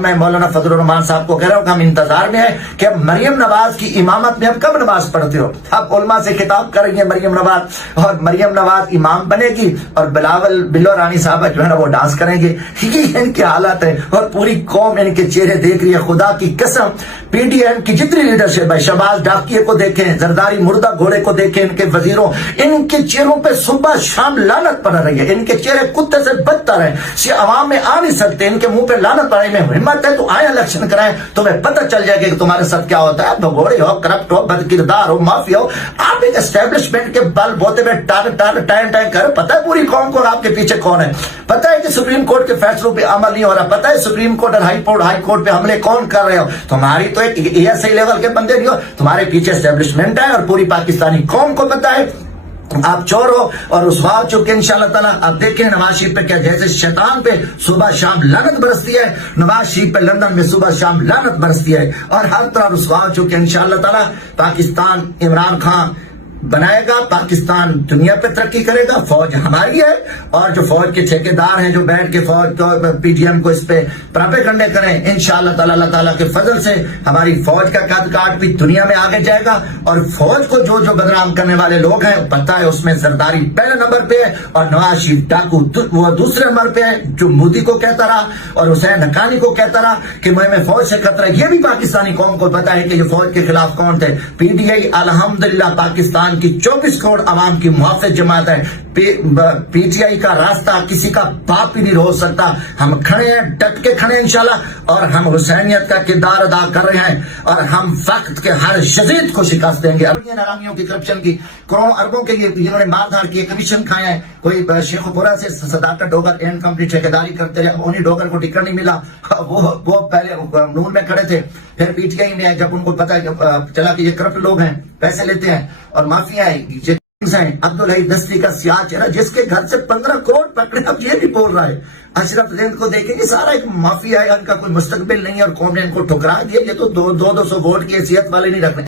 میں مولانا فضل الرحمان صاحب کو کہہ رہا ہوں کہ ہم انتظار میں ہیں کہ مریم نواز کی امامت میں اب کب نماز پڑھتے ہو؟ آپ علماء سے خطاب کریں گے مریم نواز، اور مریم نواز امام بنے گی اور بلو رانی صاحبہ جو ہے نا وہ ڈانس کریں گے. یہ ان کے حالات ہیں اور پوری قوم ان کے چہرے دیکھ رہی ہے. خدا کی قسم پی ڈی ایم کی جتنی لیڈرشپ ہے، شہباز ڈاکیے کو دیکھیں، زرداری مردہ گھوڑے کو دیکھیں، ان کے وزیروں، ان کے چہروں پہ صبح شام لعنت پڑ رہی ہے. ان کے چہرے کتے سے بدتر ہیں. عوام میں آ نہیں سکتے، ان کے منہ پہ لعنت پڑ رہی ہے. ہمت ہے تو آئے الیکشن کرائیں، تمہیں پتہ چل جائے گا کہ تمہارے ساتھ کیا ہوتا ہے. بھگوڑے ہو، کرپٹ ہو، بد کردار ہو، مافیا ہو، آپ ایک اسٹیبلشمنٹ کے بل بوتے میں ٹائم کر. پتہ ہے پوری قوم کو آپ کے پیچھے کون ہے. پتہ ہے کہ سپریم کورٹ کے فیصلوں پہ عمل نہیں ہو رہا. پتہ ہے سپریم کورٹ اور ہائی کورٹ پہ حملے کون کر رہے ہو. تمہاری تو ایک ایس آئی لیول کے بندے نہیں ہو، تمہارے پیچھے اسٹیبلشمنٹ ہے اور پوری پاکستانی قوم کو پتہ ہے آپ چور ہو اور رسوا ہو چکے. انشاءاللہ تعالیٰ آپ دیکھیں نواز شریف پہ کیا، جیسے شیطان پہ صبح شام لعنت برستی ہے، نواز شریف پہ لندن میں صبح شام لعنت برستی ہے اور ہر طرح رسوا ہو چکے. انشاءاللہ تعالیٰ پاکستان عمران خان بنائے گا، پاکستان دنیا پہ ترقی کرے گا. فوج ہماری ہے اور جو فوج کے ٹھیکیدار ہیں جو بیٹھ کے فوج کو پی ڈی ایم کو اس پہ پراپیگنڈے کریں، انشاءاللہ تعالیٰ اللہ تعالیٰ کے فضل سے ہماری فوج کا قد کاٹ بھی دنیا میں آگے جائے گا. اور فوج کو جو بدنام کرنے والے لوگ ہیں پتہ ہے اس میں زرداری پہلے نمبر پہ ہے اور نواز شریف ڈاکو وہ دوسرے نمبر پہ ہے، جو مودی کو کہتا رہا اور حسین حقانی کو کہتا رہا کہ میں فوج سے خطرہ. یہ بھی پاکستانی قوم کو پتہ ہے کہ یہ فوج کے خلاف کون تھے. پی ڈی آئی الحمدللہ پاکستان کی 24 کروڑ عوام کی محافظ جماعت ہے. پی ٹی آئی کا راستہ کسی کا باپ ہی نہیں ہو سکتا. ہم کھڑے ہیں، ڈٹ کے کھڑے ہیں انشاءاللہ، اور ہم حسینیت کا کردار ادا کر رہے ہیں اور ہم وقت کے ہر یزید کو شکست دیں گے. حرامیوں کی کرپشن کی کروڑوں اربوں کے جنہوں نے مار دھار کی کمیشن کھائے ہیں. کوئی شیخ پورہ سے صداقت ڈوگر اینڈ کمپنی ٹھیکیداری کرتے رہے، انہیں ڈوگر کو ٹکٹ نہیں ملا. وہ پہلے نون میں کھڑے تھے، پھر پی ٹی آئی میں جب ان کو پتہ چلا کہ یہ کرپٹ لوگ ہیں، پیسے لیتے ہیں اور مافیا ہیں عبدالحی دستی کا سیاہ چہرہ جس کے گھر سے 15 کروڑ پکڑے، اب یہ بھی بول رہا ہے. اشرف زند کو دیکھیں گے، سارا ایک مافیا ہے، ان کا کوئی مستقبل نہیں ہے اور قوم نے ان کو ٹھکرا دیا. یہ تو 200 ووٹ کی حیثیت والے نہیں رکھ رہے.